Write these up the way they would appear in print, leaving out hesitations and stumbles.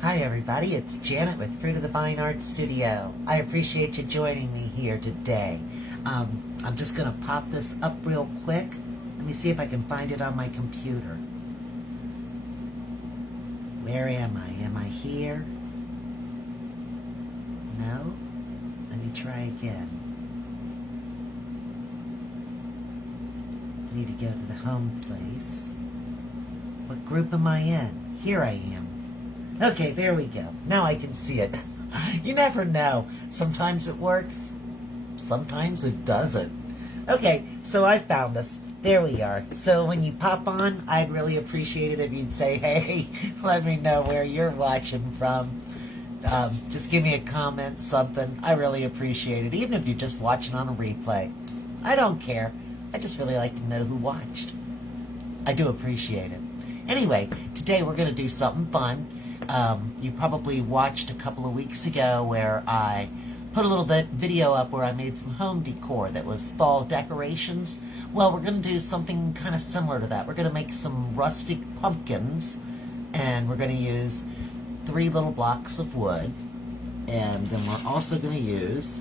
Hi everybody, it's Janet with Fruit of the Vine Art Studio. I appreciate you joining me here today. I'm just going to pop this up real quick. Let me see if I can find it on my computer. Where am I? Am I here? No? Let me try again. I need to go to the home place. What group am I in? Here I am. Okay, there we go. Now I can see it. You never know. Sometimes it works. Sometimes it doesn't. Okay, so I found us. There we are. So when you pop on, I'd really appreciate it if you'd say, hey, let me know where you're watching from. Just give me a comment, something. I really appreciate it. Even if you're just watching on a replay. I don't care. I just really like to know who watched. I do appreciate it. Anyway, today we're going to do something fun. You probably watched a couple of weeks ago where I put a little bit video up where I made some home decor that was fall decorations. Well, we're going to do something kind of similar to that. We're going to make some rustic pumpkins, and we're going to use 3 little blocks of wood, and then we're also going to use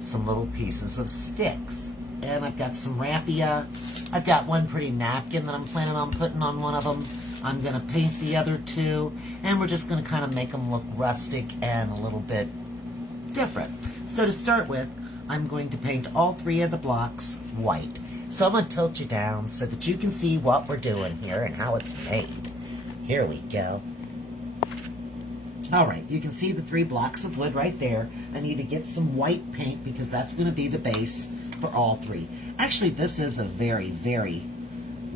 some little pieces of sticks. And I've got some raffia. I've got one pretty napkin that I'm planning on putting on one of them. I'm going to paint the other 2, and we're just going to kind of make them look rustic and a little bit different. So to start with, I'm going to paint all 3 of the blocks white. So I'm going to tilt you down so that you can see what we're doing here and how it's made. Here we go. Alright, you can see the 3 blocks of wood right there. I need to get some white paint because that's going to be the base for all 3. Actually, this is a very, very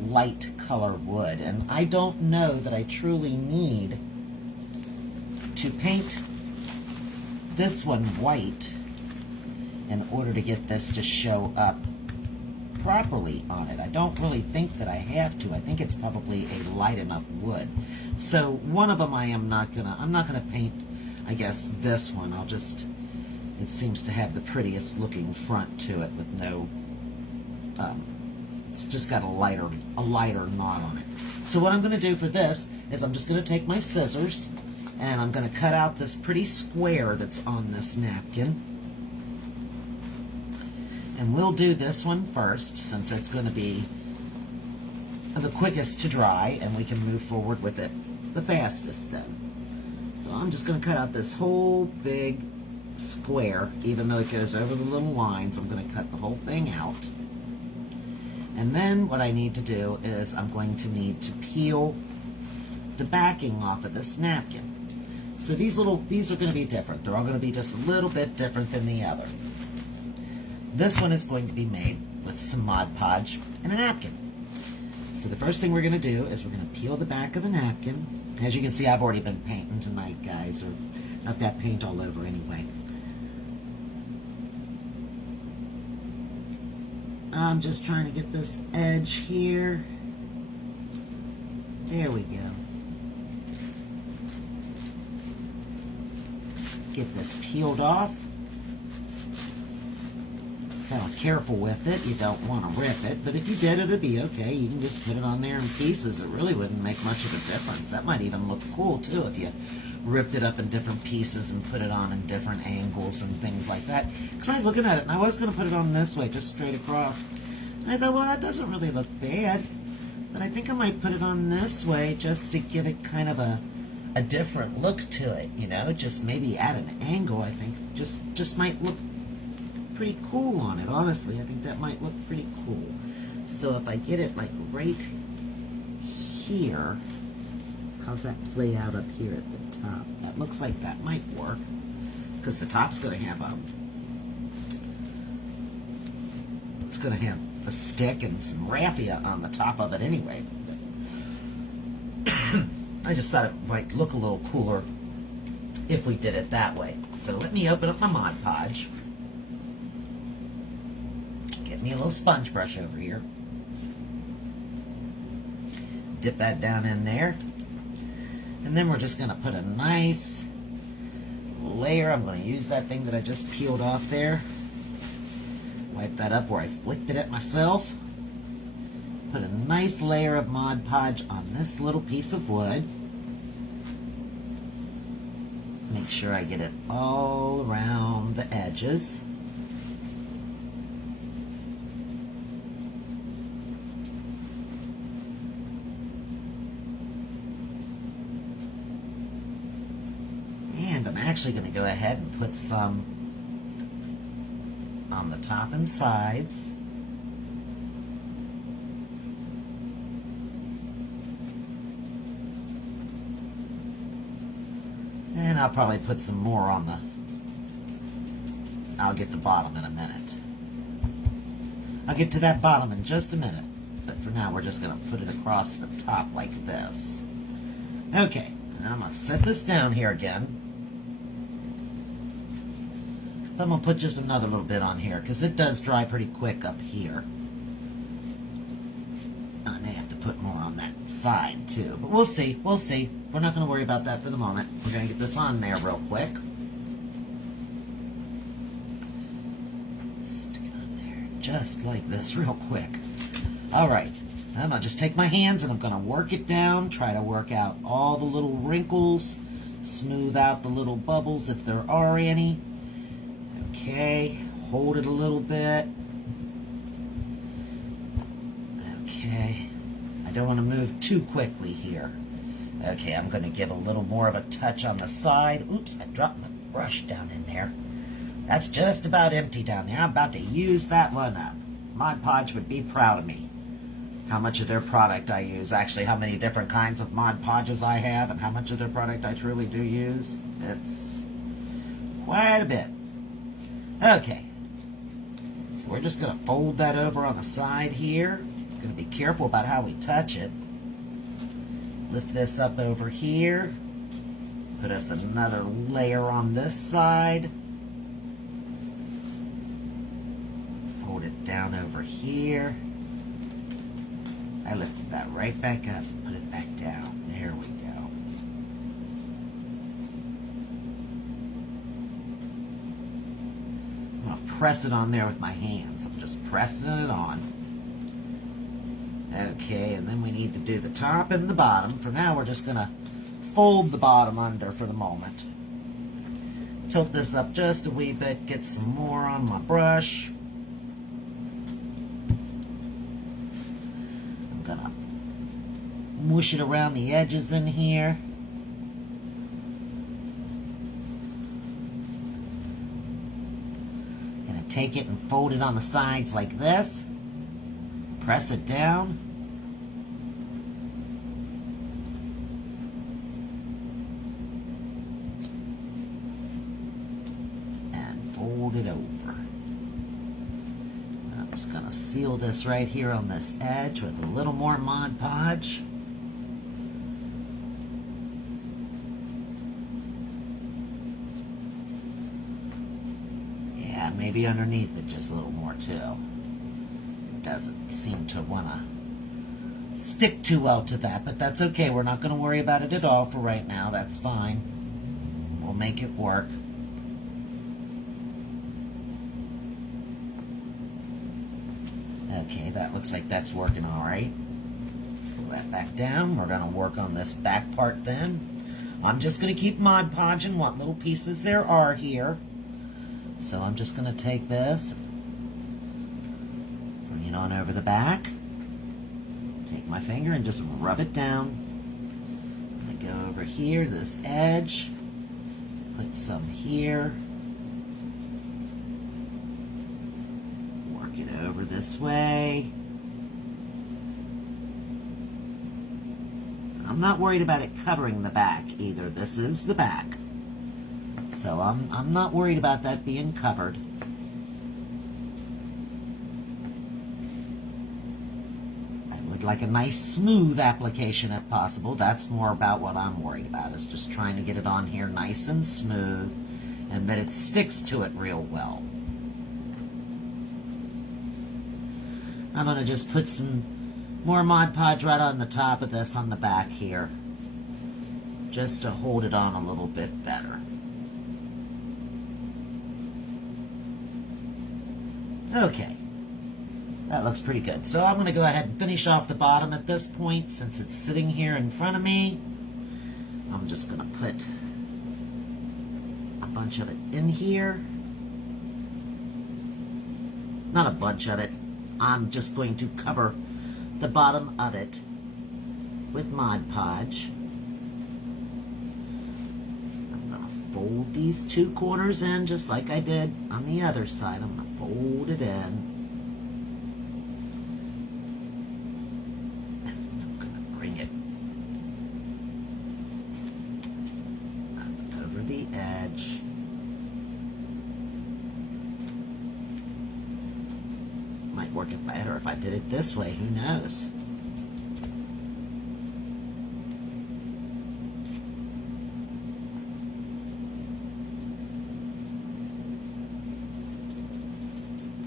light color wood, and I don't know that I truly need to paint this one white in order to get this to show up properly on it. I don't really think that I have to. I think it's probably a light enough wood. So one of them I'm not gonna paint, I guess, this one. It seems to have the prettiest looking front to it with no it's just got a lighter knot on it. So what I'm going to do for this is I'm just going to take my scissors and I'm going to cut out this pretty square that's on this napkin. And we'll do this one first since it's going to be the quickest to dry and we can move forward with it the fastest then. So I'm just going to cut out this whole big square. Even though it goes over the little lines, I'm going to cut the whole thing out. And then what I need to do is I'm going to need to peel the backing off of this napkin. So these are going to be different. They're all going to be just a little bit different than the other. This one is going to be made with some Mod Podge and a napkin. So the first thing we're going to do is we're going to peel the back of the napkin. As you can see, I've already been painting tonight, guys, or I've got paint all over anyway. I'm just trying to get this edge here. There we go. Get this peeled off. Kind of careful with it. You don't want to rip it, but if you did, it'd be okay. You can just put it on there in pieces. It really wouldn't make much of a difference. That might even look cool too if you ripped it up in different pieces and put it on in different angles and things like that. Because I was looking at it and I was going to put it on this way, just straight across. And I thought, well, that doesn't really look bad. But I think I might put it on this way just to give it kind of a different look to it, you know, just maybe at an angle. I think just might look pretty cool on it, honestly. I think that might look pretty cool. So if I get it like right here, how's that play out up here at the top? That looks like that might work because the top's going to have it's going to have a stick and some raffia on the top of it anyway. I just thought it might look a little cooler if we did it that way. So let me open up my Mod Podge. Get me a little sponge brush over here. Dip that down in there. And then we're just going to put a nice layer. I'm going to use that thing that I just peeled off there. Wipe that up where I flicked it at myself. Put a nice layer of Mod Podge on this little piece of wood. Make sure I get it all around the edges. And I'm actually going to go ahead and put some on the top and sides. And I'll probably put some more on the... I'll get the bottom in a minute. I'll get to that bottom in just a minute. But for now, we're just going to put it across the top like this. Okay, now I'm going to set this down here again. I'm going to put just another little bit on here, because it does dry pretty quick up here. I may have to put more on that side, too. But we'll see. We'll see. We're not going to worry about that for the moment. We're going to get this on there real quick. Stick it on there just like this real quick. Alright. I'm going to just take my hands and I'm going to work it down. Try to work out all the little wrinkles. Smooth out the little bubbles if there are any. Okay. Hold it a little bit. Okay. I don't want to move too quickly here. Okay, I'm going to give a little more of a touch on the side. Oops, I dropped my brush down in there. That's just about empty down there. I'm about to use that one up. Mod Podge would be proud of me. How much of their product I use. Actually, how many different kinds of Mod Podges I have and how much of their product I truly do use. It's quite a bit. Okay. So we're just going to fold that over on the side here. Going to be careful about how we touch it. Lift this up over here. Put us another layer on this side. Fold it down over here. I lifted that right back up and put it back down. There we go. I'm going to press it on there with my hands. I'm just pressing it on. Okay, and then we need to do the top and the bottom. For now, we're just going to fold the bottom under for the moment. Tilt this up just a wee bit, get some more on my brush. I'm going to mush it around the edges in here. Going to take it and fold it on the sides like this. Press it down. And fold it over. I'm just going to seal this right here on this edge with a little more Mod Podge. Yeah, maybe underneath it just a little more too. Doesn't seem to want to stick too well to that, but that's okay. We're not going to worry about it at all for right now. That's fine. We'll make it work. Okay, that looks like that's working all right. Pull that back down. We're going to work on this back part then. I'm just going to keep Mod Podging what little pieces there are here. So I'm just going to take this, bring it on over the back, take my finger and just rub it down. I'm going to go over here to this edge, put some here, work it over this way. I'm not worried about it covering the back either. This is the back. So I'm not worried about that being covered. I would like a nice smooth application if possible. That's more about what I'm worried about, is just trying to get it on here nice and smooth and that it sticks to it real well. I'm going to just put some more Mod Podge right on the top of this on the back here, just to hold it on a little bit better. Okay, that looks pretty good. So I'm going to go ahead and finish off the bottom at this point since it's sitting here in front of me. I'm just going to put bunch of it in here. Not a bunch of it. I'm just going to cover the bottom of it with Mod Podge. I'm going to fold these two corners in just like I did on the other side. I'm going to fold it in. And I'm going to bring it up over the edge. Might work it better if I did it this way, who knows?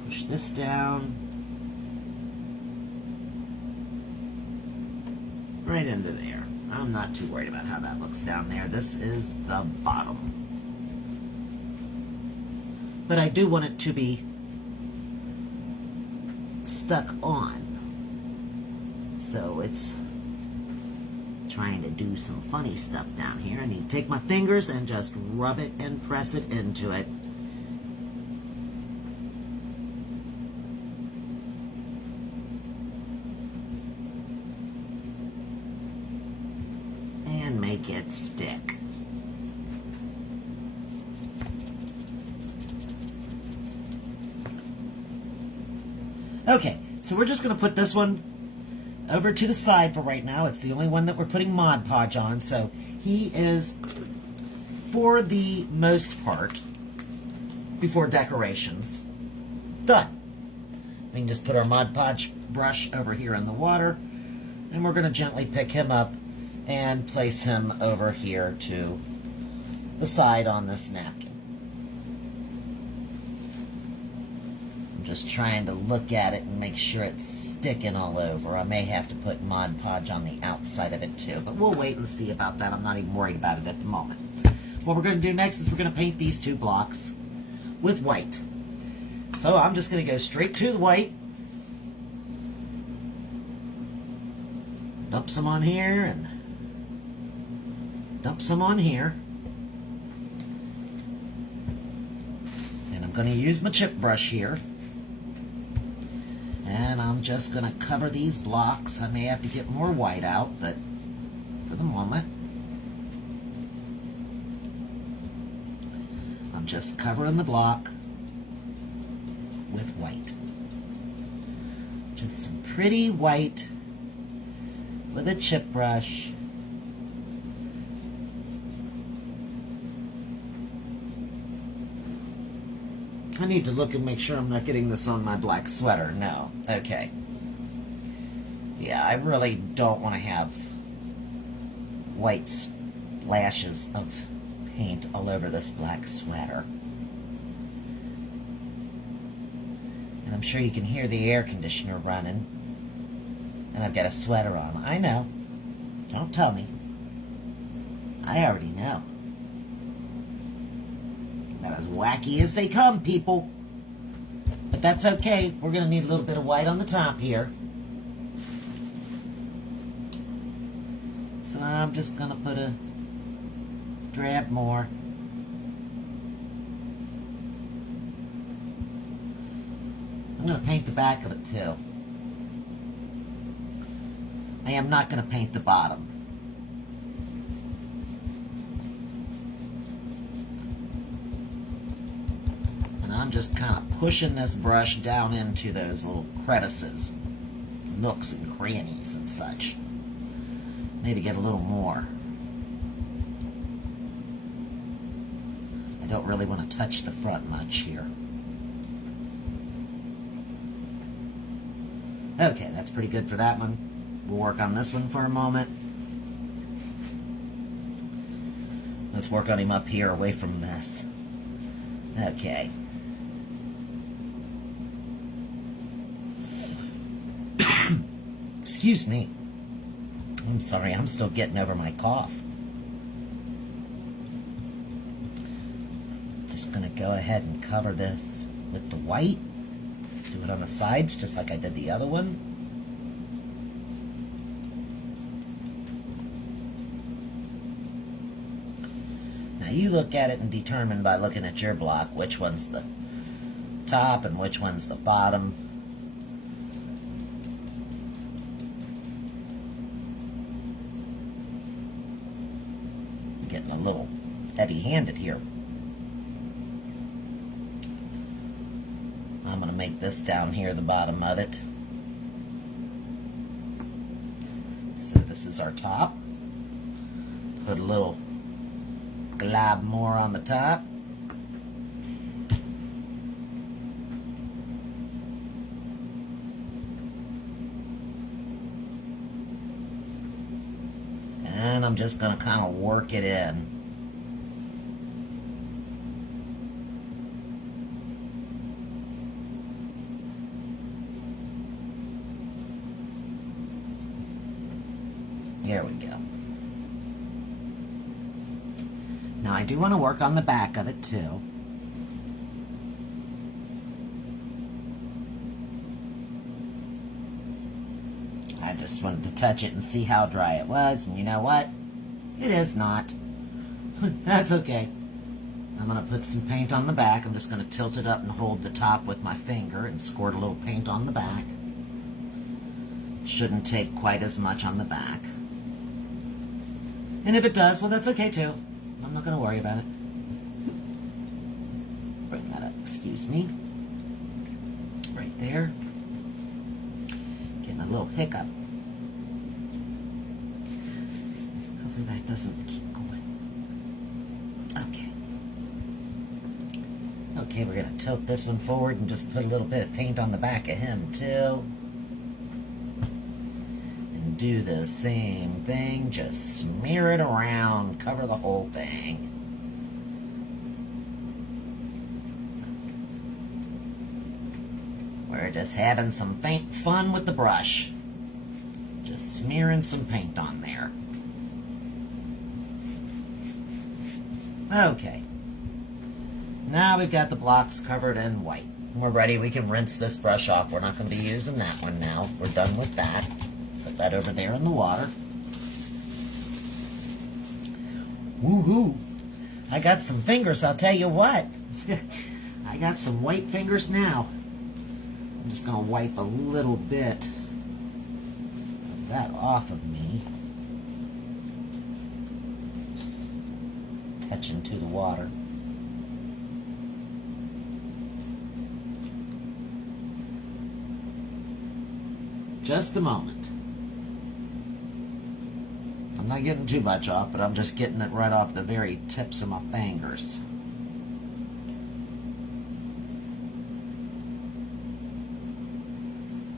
Push this down. Right into there. I'm not too worried about how that looks down there. This is the bottom. But I do want it to be stuck on, so it's trying to do some funny stuff down here. I need to take my fingers and just rub it and press it into it. And make it stick. Okay, so we're just going to put this one over to the side for right now. It's the only one that we're putting Mod Podge on, so he is, for the most part, before decorations, done. We can just put our Mod Podge brush over here in the water, and we're going to gently pick him up and place him over here to the side on this napkin. Just trying to look at it and make sure it's sticking all over. I may have to put Mod Podge on the outside of it too, but we'll wait and see about that. I'm not even worried about it at the moment. What we're going to do next is we're going to paint these two blocks with white. So I'm just going to go straight to the white. Dump some on here and dump some on here. And I'm going to use my chip brush here. And I'm just going to cover these blocks. I may have to get more white out, but for the moment, I'm just covering the block with white. Just some pretty white with a chip brush. I need to look and make sure I'm not getting this on my black sweater. No. Okay. Yeah, I really don't want to have white splashes of paint all over this black sweater. And I'm sure you can hear the air conditioner running. And I've got a sweater on. I know. Don't tell me. I already know. About as wacky as they come, people. But that's okay. We're going to need a little bit of white on the top here. So I'm just going to put a drab more. I'm going to paint the back of it too. I am not going to paint the bottom. And I'm just kind of pushing this brush down into those little crevices, nooks and crannies and such. Maybe get a little more. I don't really want to touch the front much here. Okay, that's pretty good for that one. We'll work on this one for a moment. Let's work on him up here away from this. Okay. Excuse me. I'm sorry, I'm still getting over my cough. Just gonna go ahead and cover this with the white. Do it on the sides just like I did the other one. you look at it and determine by looking at your block which one's the top and which one's the bottom. I'm getting a little heavy-handed here. I'm going to make this down here the bottom of it. So this is our top. Put a little glob more on the top. And I'm just going to kind of work it in. There we go. Now I do want to work on the back of it too. I just wanted to touch it and see how dry it was, and you know what? It is not. That's okay. I'm going to put some paint on the back. I'm just going to tilt it up and hold the top with my finger and squirt a little paint on the back. Shouldn't take quite as much on the back. And if it does, well, that's okay too. I'm not going to worry about it. Bring that up, excuse me. Right there. Getting a little hiccup. Hopefully that doesn't keep going. Okay. Okay, we're going to tilt this one forward and just put a little bit of paint on the back of him too. Do the same thing, just smear it around, cover the whole thing. We're just having some fun with the brush. Just smearing some paint on there. Okay. Now we've got the blocks covered in white. We're ready, we can rinse this brush off. We're not going to be using that one now. We're done with that. Put that over there in the water. Woohoo! I got some fingers, I'll tell you what. I got some white fingers now. I'm just going to wipe a little bit of that off of me. Touch into the water. Just a moment. I'm not getting too much off, but I'm just getting it right off the very tips of my fingers.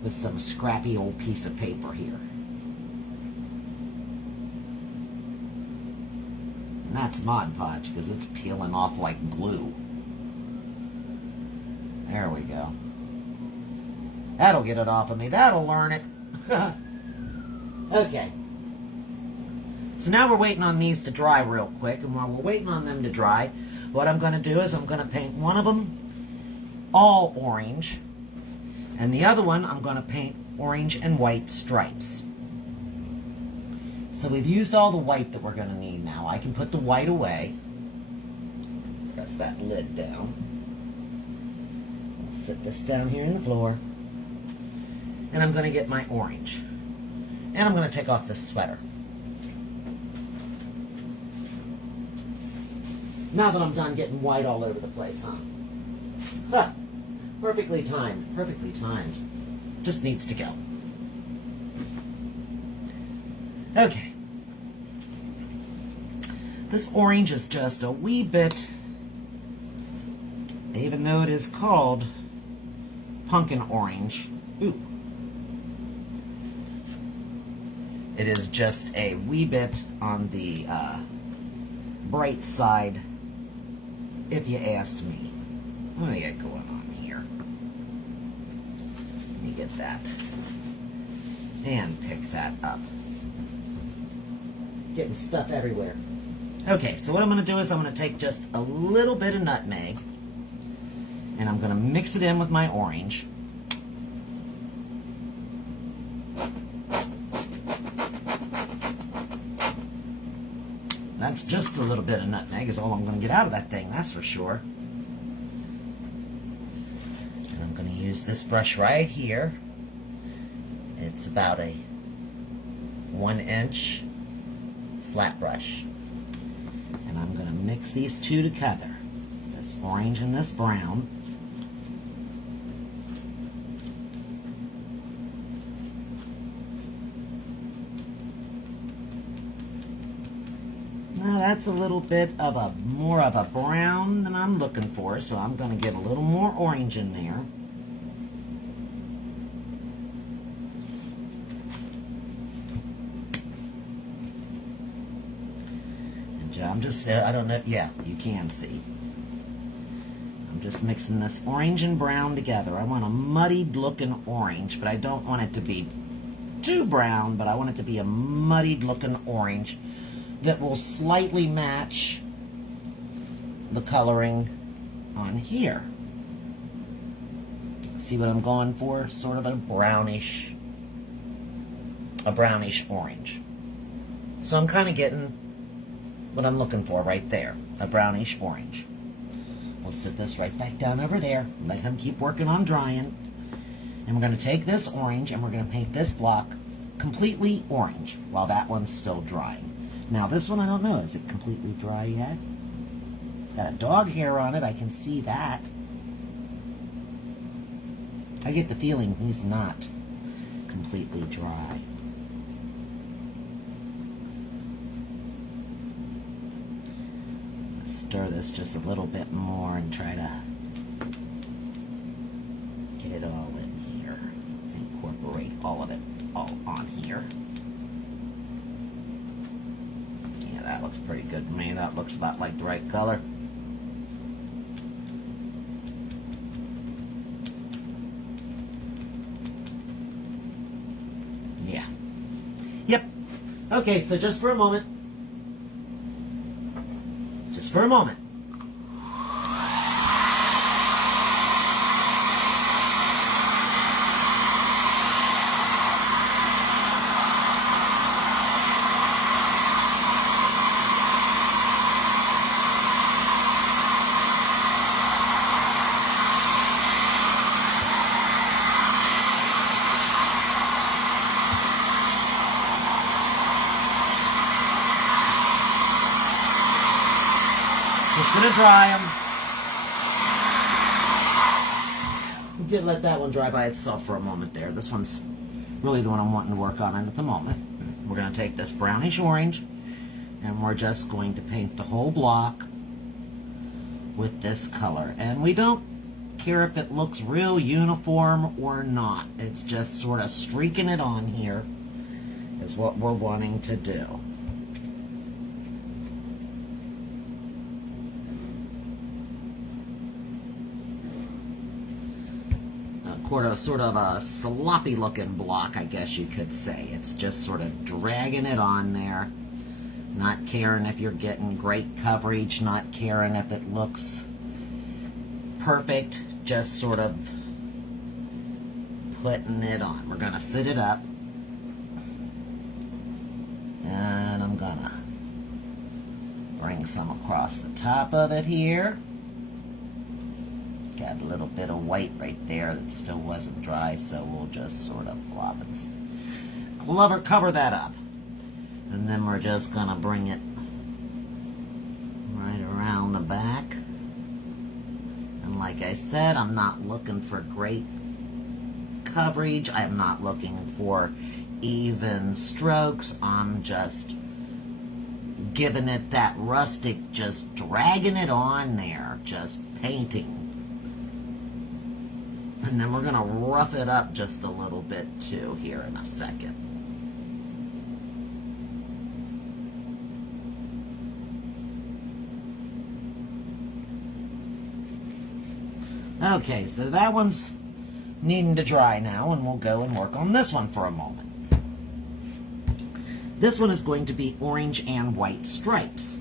With some scrappy old piece of paper here. And that's Mod Podge, because it's peeling off like glue. There we go. That'll get it off of me. That'll learn it. Okay. So now we're waiting on these to dry real quick. And while we're waiting on them to dry, what I'm going to do is I'm going to paint one of them all orange. And the other one I'm going to paint orange and white stripes. So we've used all the white that we're going to need now. I can put the white away. Press that lid down. I'll sit this down here on the floor. And I'm going to get my orange. And I'm going to take off this sweater. Now that I'm done getting white all over the place, huh? Huh. Perfectly timed. Perfectly timed. Just needs to go. Okay. This orange is just a wee bit, even though it is called pumpkin orange. Ooh. It is just a wee bit on the bright side, if you asked me. What do I got going on here? Let me get that. And pick that up. Getting stuff everywhere. Okay, so what I'm going to do is I'm going to take just a little bit of nutmeg, and I'm going to mix it in with my orange. That's just a little bit of nutmeg is all I'm going to get out of that thing, that's for sure. And I'm going to use this brush right here. It's about a 1-inch flat brush. And I'm going to mix these two together, this orange and this brown. Now that's a little bit of a more of a brown than I'm looking for, so I'm going to get a little more orange in there. And I'm just, I don't know, yeah, you can see. I'm just mixing this orange and brown together. I want a muddied looking orange, but I don't want it to be too brown, but I want it to be a muddied looking orange that will slightly match the coloring on here. See what I'm going for? Sort of a brownish orange. So I'm kind of getting what I'm looking for right there, a brownish orange. We'll sit this right back down over there, let him keep working on drying. And we're going to take this orange and we're going to paint this block completely orange while that one's still drying. Now this one, I don't know, is it completely dry yet? It's got a dog hair on it, I can see that. I get the feeling he's not completely dry. Let's stir this just a little bit more and try to get it all in here. Incorporate all of it all on here. That looks pretty good to me. That looks about like the right color. Yeah. Yep. Okay, so just for a moment. Just for a moment. Just gonna dry them. We did let that one dry by itself for a moment there. This one's really the one I'm wanting to work on at the moment. We're gonna take this brownish orange and we're just going to paint the whole block with this color. And we don't care if it looks real uniform or not. It's just sort of streaking it on here is what we're wanting to do. Sort of a sloppy looking block, I guess you could say. It's just sort of dragging it on there, not caring if you're getting great coverage, not caring if it looks perfect, just sort of putting it on. We're gonna sit it up and I'm gonna bring some across the top of it here. Got a little bit of white right there that still wasn't dry, so we'll just sort of flop it, cover that up. And then we're just gonna bring it right around the back. And like I said, I'm not looking for great coverage. I'm not looking for even strokes. I'm just giving it that rustic, just dragging it on there, just painting. And then we're going to rough it up just a little bit too here in a second. Okay, so that one's needing to dry now, and we'll go and work on this one for a moment. This one is going to be orange and white stripes.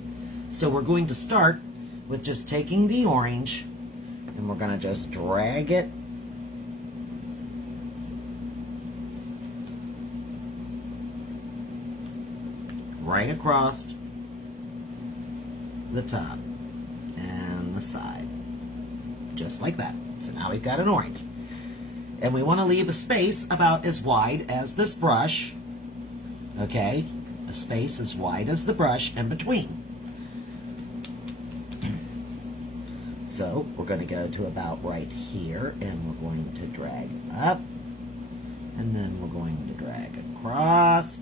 So we're going to start with just taking the orange, and we're going to just drag it right across. the top, and the side. Just like that. So now we've got an orange. And we want to leave a space about as wide as this brush. Okay? A space as wide as the brush in between. So we're going to go to about right here, and we're going to drag up, and then we're going to drag across.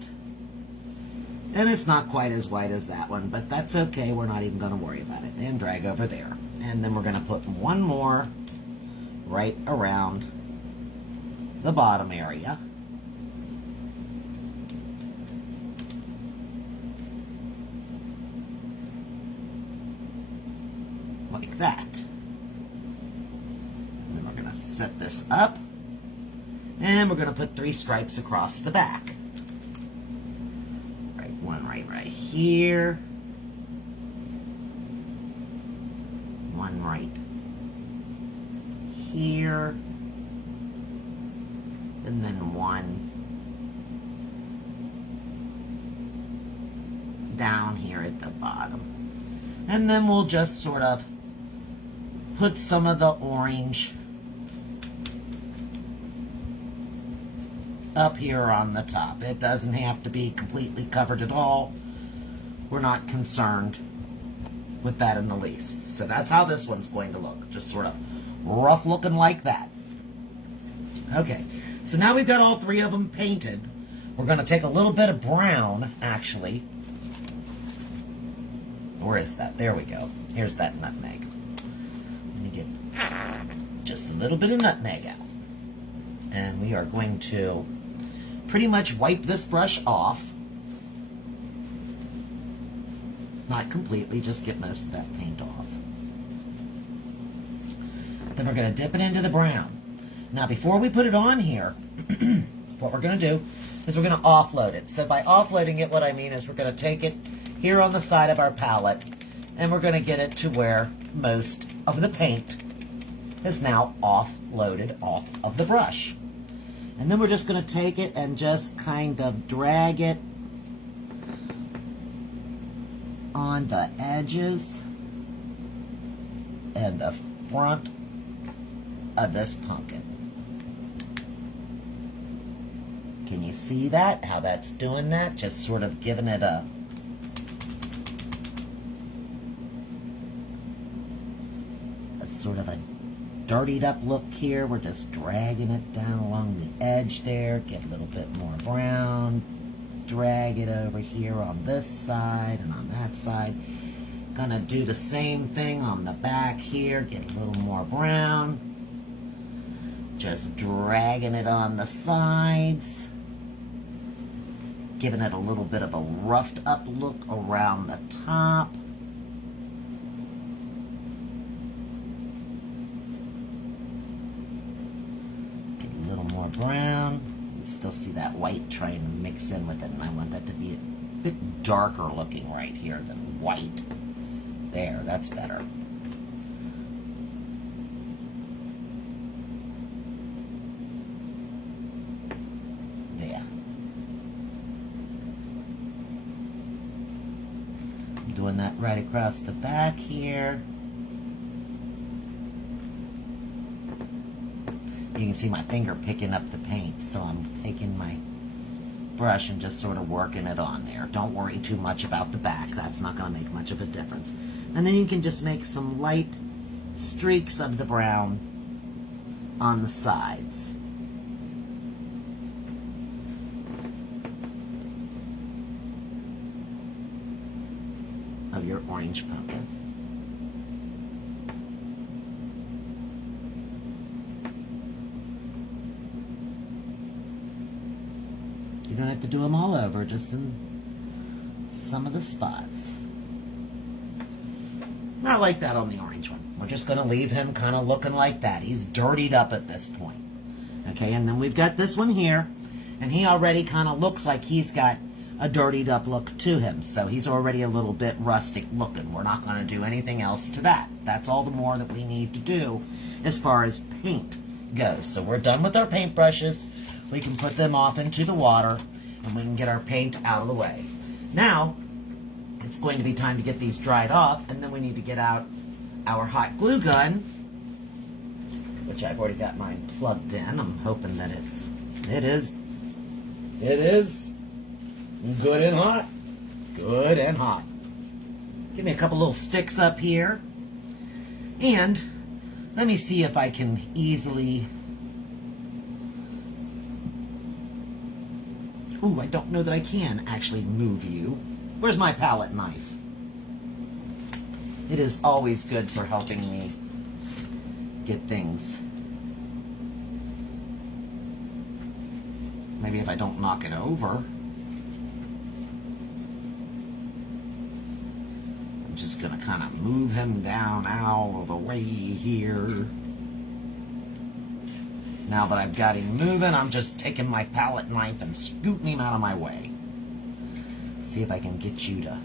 And it's not quite as wide as that one, but that's okay. We're not even going to worry about it. And drag over there. And then we're going to put one more right around the bottom area. Like that. And then we're going to set this up, and we're going to put 3 stripes across the back. One right here. One right here. And then one down here at the bottom. And then we'll just sort of put some of the orange up here on the top. It doesn't have to be completely covered at all. We're not concerned with that in the least. So that's how this one's going to look. Just sort of rough looking like that. Okay, so now we've got all 3 of them painted. We're going to take a little bit of brown, actually. Where is that? There we go. Here's that nutmeg. Let me get just a little bit of nutmeg out. And we are going to pretty much wipe this brush off. Not completely, just get most of that paint off. Then we're going to dip it into the brown. Now before we put it on here, what we're going to do is we're going to offload it. So by offloading it, what I mean is we're going to take it here on the side of our palette, and we're going to get it to where most of the paint is now offloaded off of the brush. And then we're just going to take it and just kind of drag it on the edges and the front of this pumpkin. Can you see that? How that's doing that? Just sort of giving it a sort of a dirtied up look here. We're just dragging it down along the edge there. Get a little bit more brown. Drag it over here on this side and on that side. Gonna do the same thing on the back here. Get a little more brown. Just dragging it on the sides. Giving it a little bit of a roughed up look around the top. Brown. You still see that white trying to mix in with it, and I want that to be a bit darker looking right here than white. There, that's better. There. I'm doing that right across the back here. You can see my finger picking up the paint, so I'm taking my brush and just sort of working it on there. Don't worry too much about the back. That's not going to make much of a difference. And then you can just make some light streaks of the brown on the sides. Of your orange pumpkin. You don't have to do them all over, just in some of the spots. Not like that on the orange one. We're just going to leave him kind of looking like that. He's dirtied up at this point. Okay, and then we've got this one here, and he already kind of looks like he's got a dirtied up look to him. So he's already a little bit rustic looking. We're not going to do anything else to that. That's all the more that we need to do as far as paint goes. So we're done with our paint brushes. We can put them off into the water, and we can get our paint out of the way. Now, it's going to be time to get these dried off, and then we need to get out our hot glue gun, which I've already got mine plugged in. I'm hoping that it is good and hot. Good and hot. Give me a couple little sticks up here. And let me see if I can easily... Ooh, I don't know that I can actually move you. Where's my palette knife? It is always good for helping me get things. Maybe if I don't knock it over. I'm just gonna kind of move him down out of the way here. Now that I've got him moving, I'm just taking my palette knife and scooting him out of my way. See if I can get you to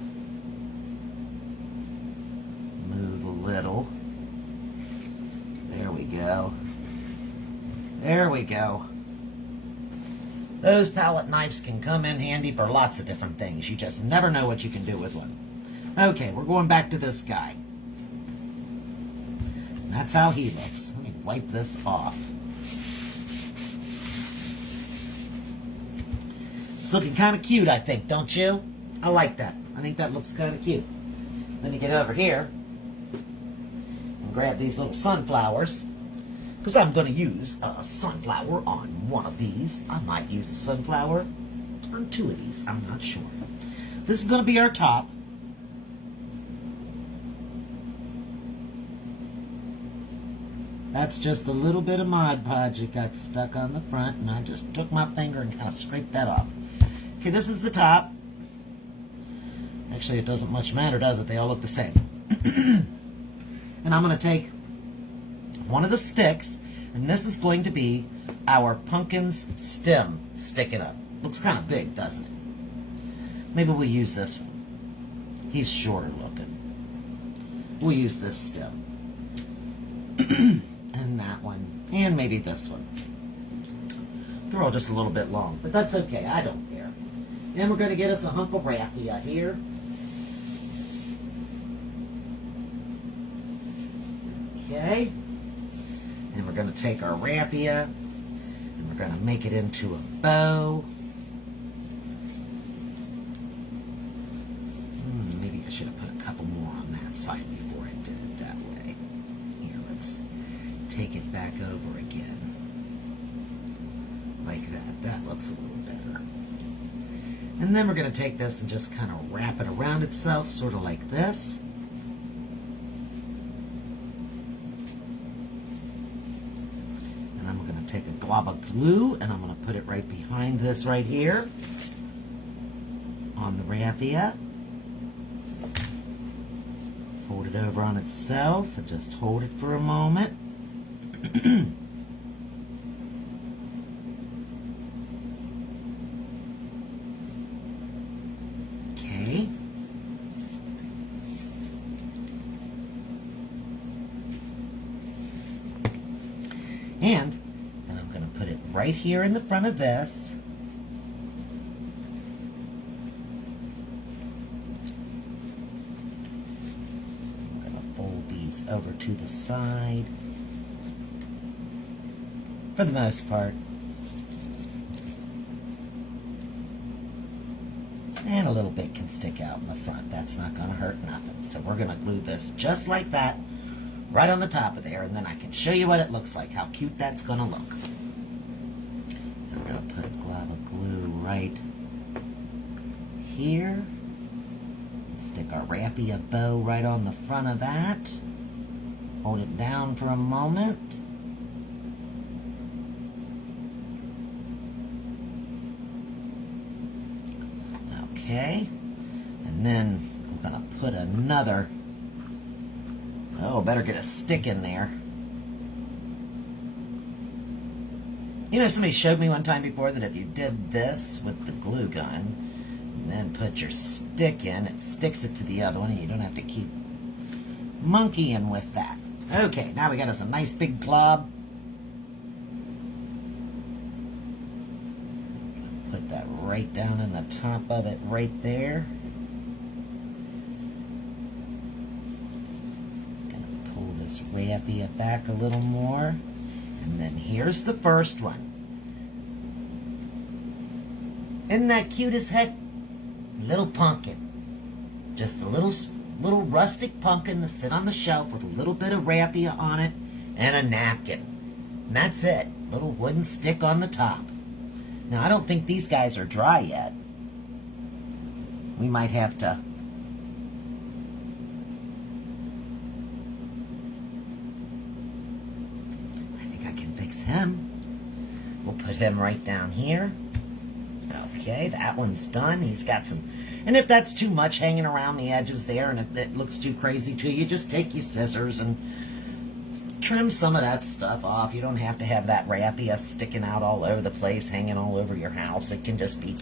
move a little. There we go. There we go. Those palette knives can come in handy for lots of different things. You just never know what you can do with one. Okay, we're going back to this guy. And that's how he looks. Let me wipe this off. It's looking kind of cute, I think, don't you? I like that. I think that looks kind of cute. Let me get over here and grab these little sunflowers, because I'm going to use a sunflower on one of these. I might use a sunflower on two of these. I'm not sure. This is going to be our top. That's just a little bit of Mod Podge that got stuck on the front, and I just took my finger and kind of scraped that off. Okay, this is the top. Actually, it doesn't much matter, does it? They all look the same. And I'm going to take one of the sticks, and this is going to be our pumpkin's stem sticking up. Looks kind of big, doesn't it? Maybe we'll use this one. He's shorter looking. We'll use this stem. And that one. And maybe this one. They're all just a little bit long, but that's okay. I don't care. And we're going to get us a hunk of raffia here. Okay. And we're going to take our raffia and we're going to make it into a bow. Maybe I should have put a couple more on that side before I did it that way. Here, let's take it back over again. Like that. That looks a little better. And then we're going to take this and just kind of wrap it around itself, sort of like this. And I'm going to take a glob of glue and I'm going to put it right behind this right here on the raffia. Fold it over on itself and just hold it for a moment. Okay. And then I'm going to put it right here in the front of this. Over to the side for the most part, and a little bit can stick out in the front. That's not going to hurt nothing. So we're going to glue this just like that right on the top of there, and then I can show you what it looks like, how cute that's going to look. So we're going to put a glob of glue right here, stick our raffia bow right on the front of that. Hold it down for a moment. Okay. And then I'm going to put another, oh, better get a stick in there. You know, somebody showed me one time before that if you did this with the glue gun, and then put your stick in, it sticks it to the other one, and you don't have to keep monkeying with that. Okay, now we got us a nice big glob. Put that right down in the top of it right there. Let's raffia it back a little more. And then here's the first one. Isn't that cute as heck? Little pumpkin. Just a little rustic pumpkin to sit on the shelf with a little bit of raffia on it and a napkin. And that's it. Little wooden stick on the top. Now, I don't think these guys are dry yet. We might have to... I think I can fix him. We'll put him right down here. Okay, that one's done. He's got some... And if that's too much hanging around the edges there and it looks too crazy to you, just take your scissors and trim some of that stuff off. You don't have to have that raffia sticking out all over the place, hanging all over your house. It can just be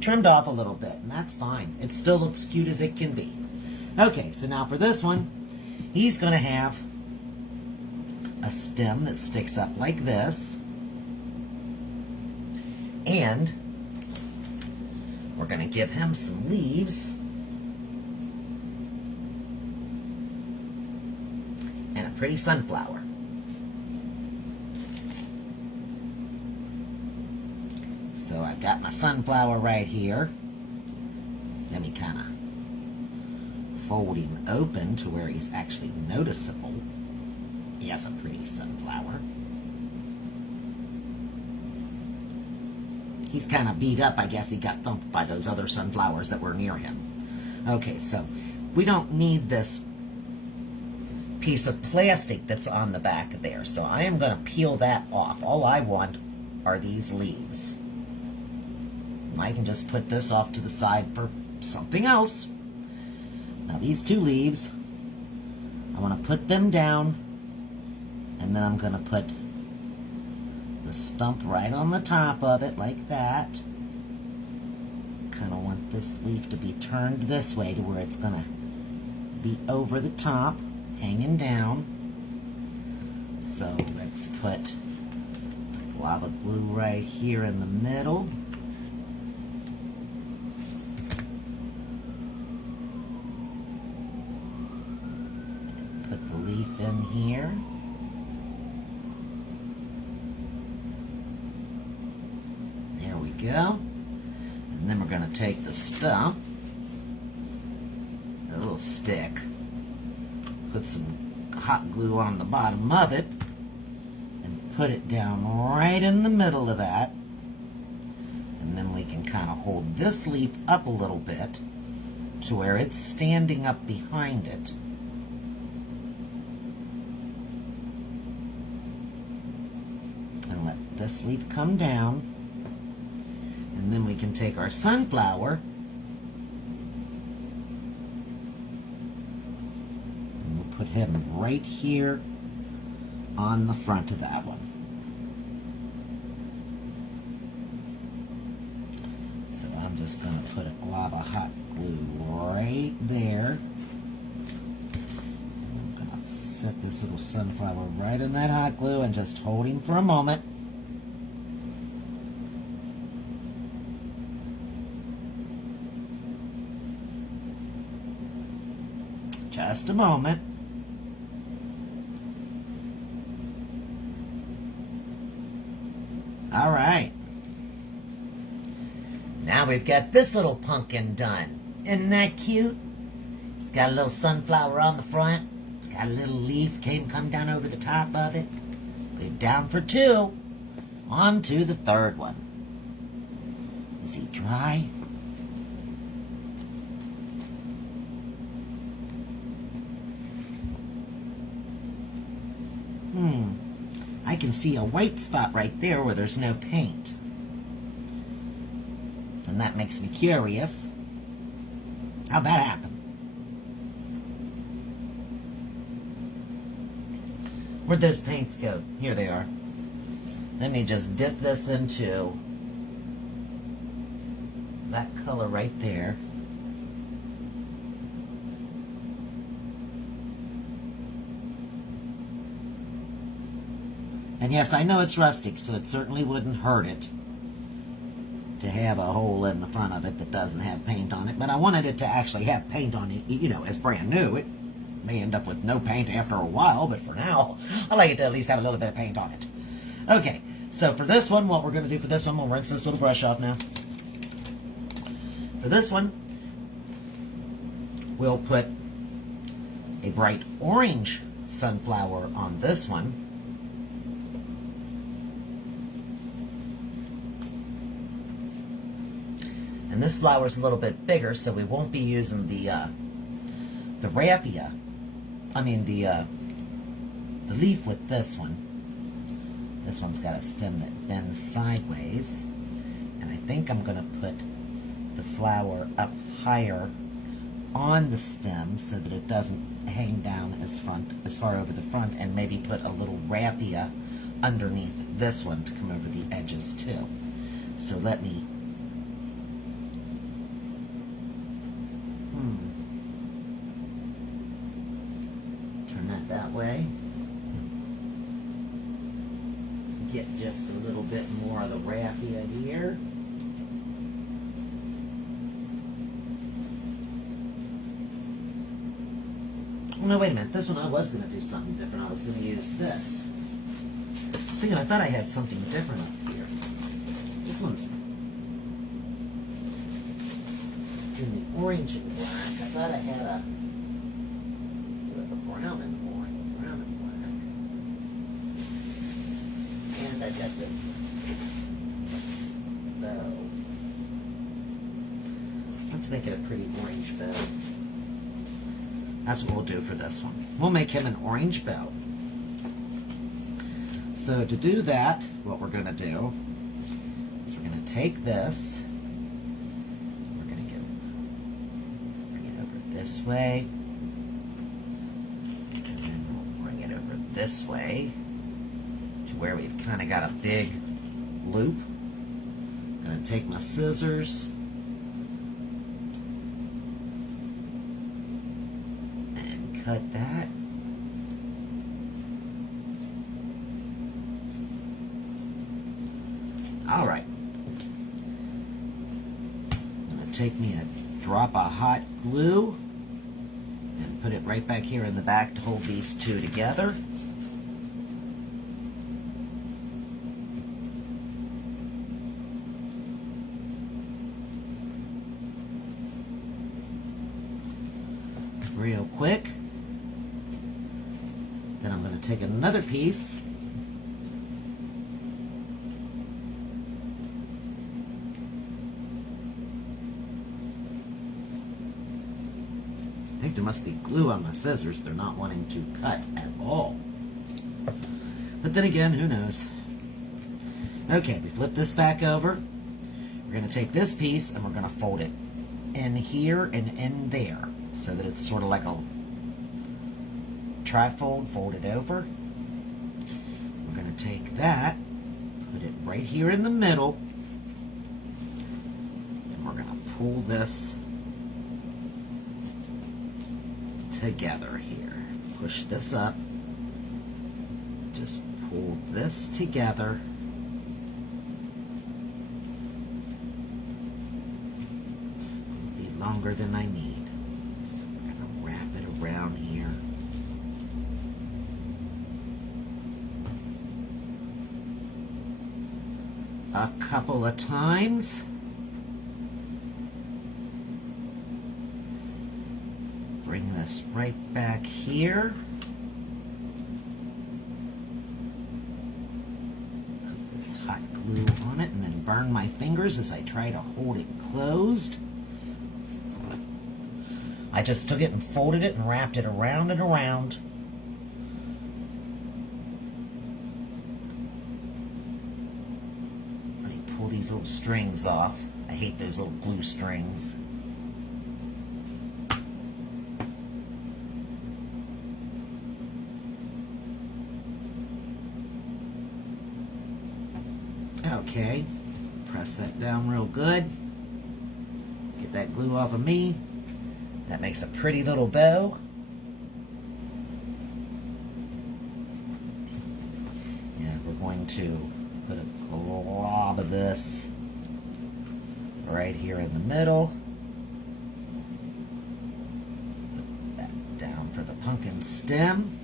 trimmed off a little bit, and that's fine. It still looks cute as it can be. Okay, so now for this one, he's going to have a stem that sticks up like this, and we're going to give him some leaves and a pretty sunflower. So I've got my sunflower right here. Let me kind of fold him open to where he's actually noticeable. He has a pretty sunflower. He's kind of beat up. I guess he got thumped by those other sunflowers that were near him. Okay, so we don't need this piece of plastic that's on the back there. So I am going to peel that off. All I want are these leaves. I can just put this off to the side for something else. Now these two leaves, I want to put them down, and then I'm going to put the stump right on the top of it like that. Kind of want this leaf to be turned this way to where it's going to be over the top, hanging down. So let's put lava glue right here in the middle. Put the leaf in here. There we go. And then we're going to take the stump, the little stick, put some hot glue on the bottom of it, and put it down right in the middle of that. And then we can kind of hold this leaf up a little bit to where it's standing up behind it. And let this leaf come down. And then we can take our sunflower and we'll put him right here on the front of that one. So I'm just going to put a glob of hot glue right there. And I'm going to set this little sunflower right in that hot glue and just hold him for a moment. Just a moment. All right. Now we've got this little pumpkin done. Isn't that cute? It's got a little sunflower on the front. It's got a little leaf come down over the top of it. Leave down for two. On to the third one. Is he dry? I can see a white spot right there where there's no paint. And that makes me curious. How'd that happen? Where'd those paints go? Here they are. Let me just dip this into that color right there. And yes, I know it's rustic, so it certainly wouldn't hurt it to have a hole in the front of it that doesn't have paint on it. But I wanted it to actually have paint on it, you know, as brand new. May end up with no paint after a while, but for now, I like it to at least have a little bit of paint on it. Okay, so for this one, what we're going to do for this one, we'll rinse this little brush off now. For this one, we'll put a bright orange sunflower on this one. And this flower is a little bit bigger, so we won't be using the raffia. I mean the leaf with this one. This one's got a stem that bends sideways, and I think I'm going to put the flower up higher on the stem so that it doesn't hang down as far over the front, and maybe put a little raffia underneath this one to come over the edges too. So let me turn that way. Get just a little bit more of the raffia here. Oh, no, wait a minute. This one I was going to do something different. I was going to use this. I was thinking, I thought I had something different up here. This one's in the orange and black. I thought I had a brown and orange, brown and black. And I got this bow. Let's make it a pretty orange bow. That's what we'll do for this one. We'll make him an orange bow. So to do that, what we're going to do is we're going to take this, we're going to bring it over this way, and then we'll bring it over this way to where we've kind of got a big loop. I'm going to take my scissors and cut that. All right. I'm going to take me a drop of hot glue and put it right back here in the back to hold these two together. Real quick. Then I'm going to take another piece . I think there must be glue on my scissors. They're not wanting to cut at all. But then again, who knows? Okay, we flip this back over. We're going to take this piece and we're going to fold it in here and in there so that it's sort of like a trifold folded over. We're going to take that, put it right here in the middle, and we're going to pull this together here. Push this up. Just pull this together. It's going to be longer than I need. So we're going to wrap it around here. A couple of times. Bring this right back here. Put this hot glue on it and then burn my fingers as I try to hold it closed. I just took it and folded it and wrapped it around and around. Let me pull these little strings off. I hate those little glue strings. Okay, press that down real good. Get that glue off of me. That makes a pretty little bow. And we're going to put a glob of this right here in the middle. Put that down for the pumpkin stem.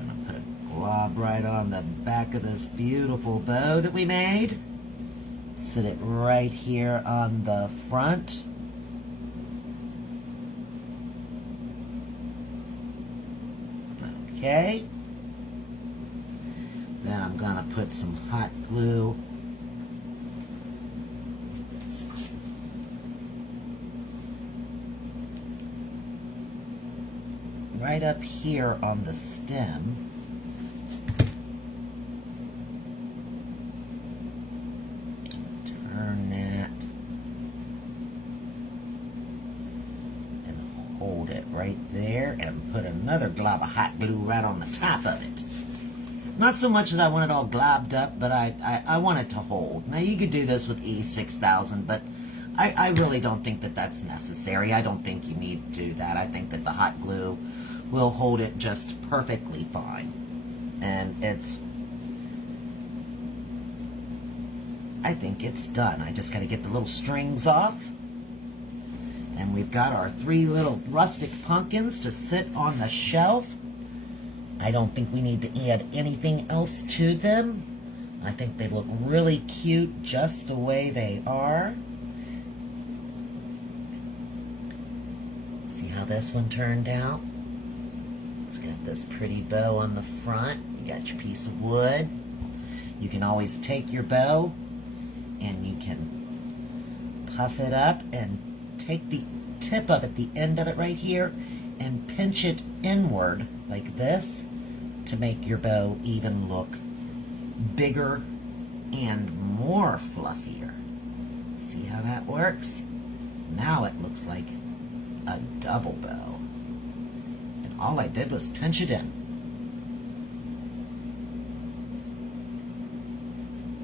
I'm going to put a glob right on the back of this beautiful bow that we made. Sit it right here on the front. Okay. Then I'm going to put some hot glue right up here on the stem. Turn that and hold it right there, and put another glob of hot glue right on the top of it. Not so much that I want it all globbed up, but I want it to hold. Now you could do this with E6000, but I really don't think that that's necessary. I don't think you need to do that. I think that the hot glue will hold it just perfectly fine. And I think it's done. I just got to get the little strings off. And we've got our 3 little rustic pumpkins to sit on the shelf. I don't think we need to add anything else to them. I think they look really cute just the way they are. See how this one turned out? It's got this pretty bow on the front. You got your piece of wood. You can always take your bow and you can puff it up and take the tip of it, the end of it right here, and pinch it inward like this to make your bow even look bigger and more fluffier. See how that works? Now it looks like a double bow. And all I did was pinch it in.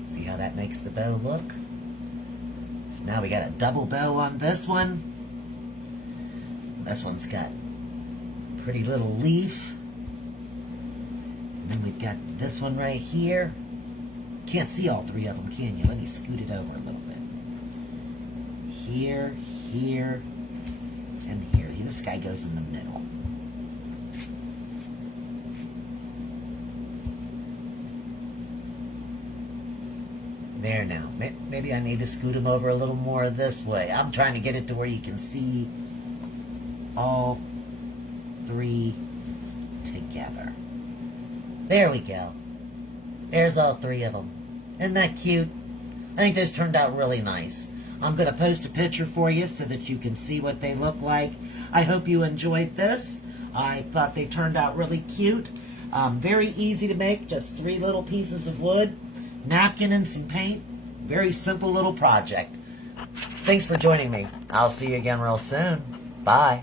See how that makes the bow look? So now we got a double bow on this one. This one's got a pretty little leaf. And then we've got this one right here. Can't see all 3 of them, can you? Let me scoot it over a little bit. Here, here, and here. This guy goes in the middle. There now. Maybe I need to scoot him over a little more this way. I'm trying to get it to where you can see all 3 together. There we go. There's all 3 of them. Isn't that cute? I think this turned out really nice. I'm going to post a picture for you so that you can see what they look like. I hope you enjoyed this. I thought they turned out really cute. Very easy to make, just 3 little pieces of wood, napkin and some paint. Very simple little project. Thanks for joining me. I'll see you again real soon. Bye.